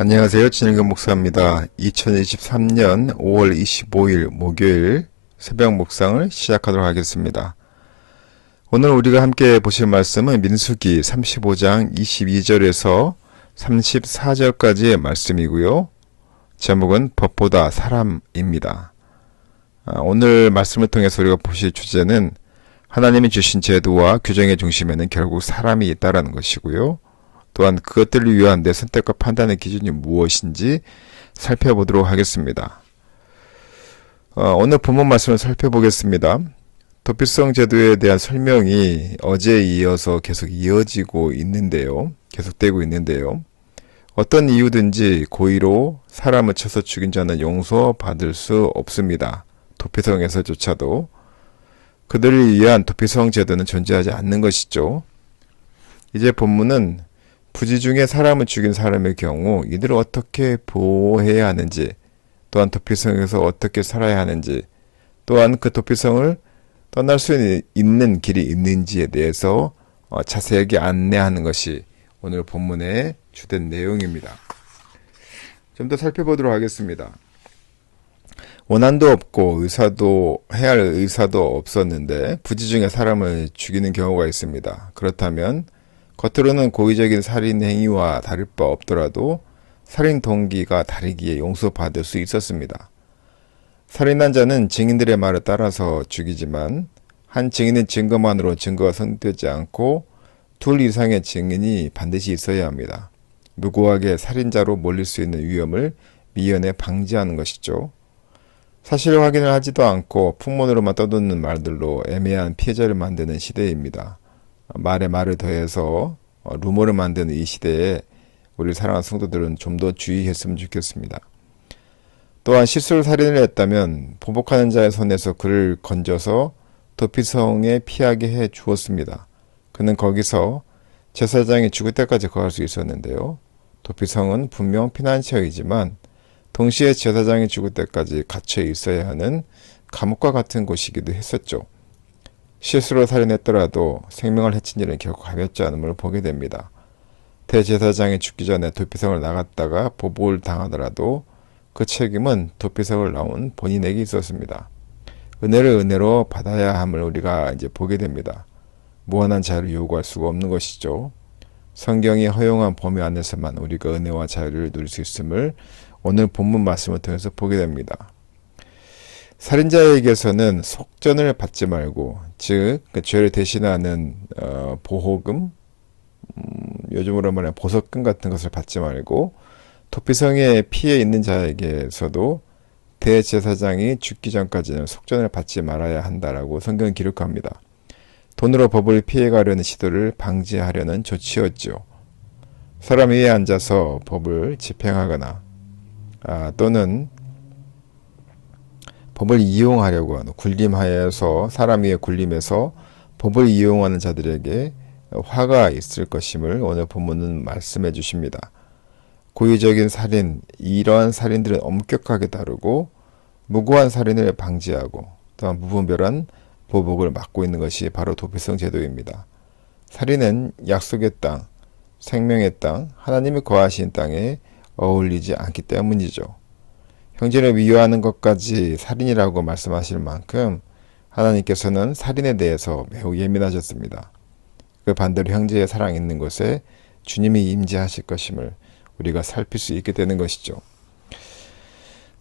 안녕하세요. 진일근 목사입니다. 2023년 5월 25일 목요일 새벽 묵상을 시작하도록 하겠습니다. 오늘 우리가 함께 보실 말씀은 민수기 35장 22절에서 34절까지의 말씀이고요. 제목은 법보다 사람입니다. 오늘 말씀을 통해서 우리가 보실 주제는 하나님이 주신 제도와 규정의 중심에는 결국 사람이 있다는 것이고요. 또한 그것들을 위한 내 선택과 판단의 기준이 무엇인지 살펴보도록 하겠습니다. 오늘 본문 말씀을 살펴보겠습니다. 도피성 제도에 대한 설명이 어제에 이어서 계속 이어지고 있는데요. 계속되고 있는데요. 어떤 이유든지 고의로 사람을 쳐서 죽인 자는 용서받을 수 없습니다. 도피성에서조차도 그들을 위한 도피성 제도는 존재하지 않는 것이죠. 이제 본문은 부지 중에 사람을 죽인 사람의 경우 이들을 어떻게 보호해야 하는지, 또한 도피성에서 어떻게 살아야 하는지, 또한 그 도피성을 떠날 수 있는 길이 있는지에 대해서 자세하게 안내하는 것이 오늘 본문의 주된 내용입니다. 좀 더 살펴보도록 하겠습니다. 원한도 없고 해야 할 의사도 없었는데 부지 중에 사람을 죽이는 경우가 있습니다. 그렇다면 겉으로는 고의적인 살인 행위와 다를 바 없더라도 살인 동기가 다르기에 용서받을 수 있었습니다. 살인한 자는 증인들의 말을 따라서 죽이지만 한 증인의 증거만으로 증거가 성립되지 않고 둘 이상의 증인이 반드시 있어야 합니다. 무고하게 살인자로 몰릴 수 있는 위험을 미연에 방지하는 것이죠. 사실 확인을 하지도 않고 풍문으로만 떠도는 말들로 애매한 피해자를 만드는 시대입니다. 말에 말을 더해서 루머를 만드는 이 시대에 우리 사랑하는 성도들은 좀 더 주의했으면 좋겠습니다. 또한 실수로 살인을 했다면 보복하는 자의 손에서 그를 건져서 도피성에 피하게 해 주었습니다. 그는 거기서 제사장이 죽을 때까지 거할 수 있었는데요. 도피성은 분명 피난처이지만 동시에 제사장이 죽을 때까지 갇혀 있어야 하는 감옥과 같은 곳이기도 했었죠. 실수로 살인했더라도 생명을 해친 일은 결코 가볍지 않음을 보게 됩니다. 대제사장이 죽기 전에 도피성을 나갔다가 보복을 당하더라도 그 책임은 도피성을 나온 본인에게 있었습니다. 은혜를 은혜로 받아야 함을 우리가 이제 보게 됩니다. 무한한 자유를 요구할 수가 없는 것이죠. 성경이 허용한 범위 안에서만 우리가 은혜와 자유를 누릴 수 있음을 오늘 본문 말씀을 통해서 보게 됩니다. 살인자에게서는 속전을 받지 말고, 즉 그 죄를 대신하는 보호금, 요즘으로 말하면 보석금 같은 것을 받지 말고, 도피성에 피해 있는 자에게서도 대제사장이 죽기 전까지는 속전을 받지 말아야 한다라고 성경은 기록합니다. 돈으로 법을 피해가려는 시도를 방지하려는 조치였죠. 사람 위에 앉아서 법을 집행하거나 또는 법을 이용하려고 하는 군림하여서 사람 위에 군림해서 법을 이용하는 자들에게 화가 있을 것임을 오늘 본문은 말씀해 주십니다. 고의적인 살인, 이러한 살인들은 엄격하게 다루고 무고한 살인을 방지하고 또한 무분별한 보복을 막고 있는 것이 바로 도피성 제도입니다. 살인은 약속의 땅, 생명의 땅, 하나님이 거하신 땅에 어울리지 않기 때문이죠. 형제를 미워하는 것까지 살인이라고 말씀하실 만큼 하나님께서는 살인에 대해서 매우 예민하셨습니다. 그 반대로 형제의 사랑이 있는 곳에 주님이 임재하실 것임을 우리가 살필 수 있게 되는 것이죠.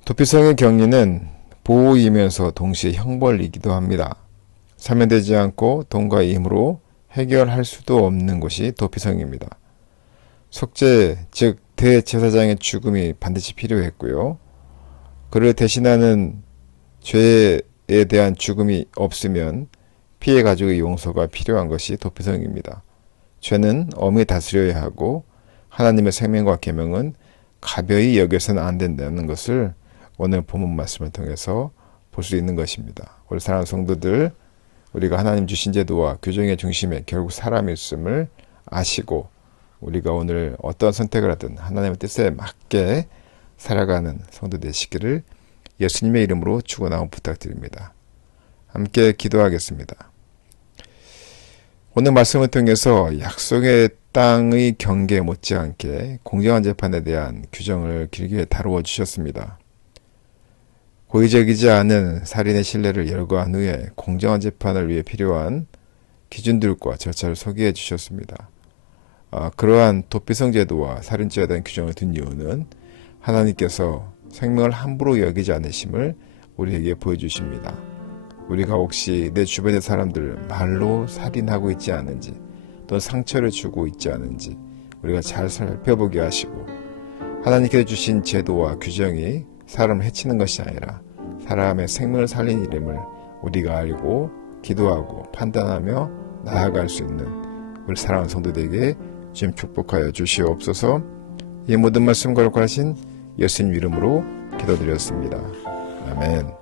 도피성의 경리는 보호이면서 동시에 형벌이기도 합니다. 사면되지 않고 돈과 힘으로 해결할 수도 없는 것이 도피성입니다. 속죄, 즉 대제사장의 죽음이 반드시 필요했고요. 그를 대신하는 죄에 대한 죽음이 없으면 피해 가족의 용서가 필요한 것이 도피성입니다. 죄는 엄히 다스려야 하고 하나님의 생명과 계명은 가벼이 여겨서는 안 된다는 것을 오늘 본문 말씀을 통해서 볼 수 있는 것입니다. 우리 사랑하는 성도들, 우리가 하나님 주신 제도와 규정의 중심에 결국 사람이 있음을 아시고 우리가 오늘 어떤 선택을 하든 하나님의 뜻에 맞게 살아가는 성도 되시기를 예수님의 이름으로 축원하고 부탁드립니다. 함께 기도하겠습니다. 오늘 말씀을 통해서 약속의 땅의 경계 못지않게 공정한 재판에 대한 규정을 길게 다루어 주셨습니다. 고의적이지 않은 살인의 신뢰를 열거한 후에 공정한 재판을 위해 필요한 기준들과 절차를 소개해 주셨습니다. 그러한 도피성 제도와 살인죄에 대한 규정을 둔 이유는 하나님께서 생명을 함부로 여기지 않으심을 우리에게 보여주십니다. 우리가 혹시 내 주변의 사람들을 말로 살인하고 있지 않은지 또는 상처를 주고 있지 않은지 우리가 잘 살펴보게 하시고, 하나님께서 주신 제도와 규정이 사람을 해치는 것이 아니라 사람의 생명을 살린 이름을 우리가 알고 기도하고 판단하며 나아갈 수 있는 우리 사랑하는 성도들에게 주님 축복하여 주시옵소서. 이 모든 말씀 거룩하신 예수님 이름으로 기도드렸습니다. 아멘.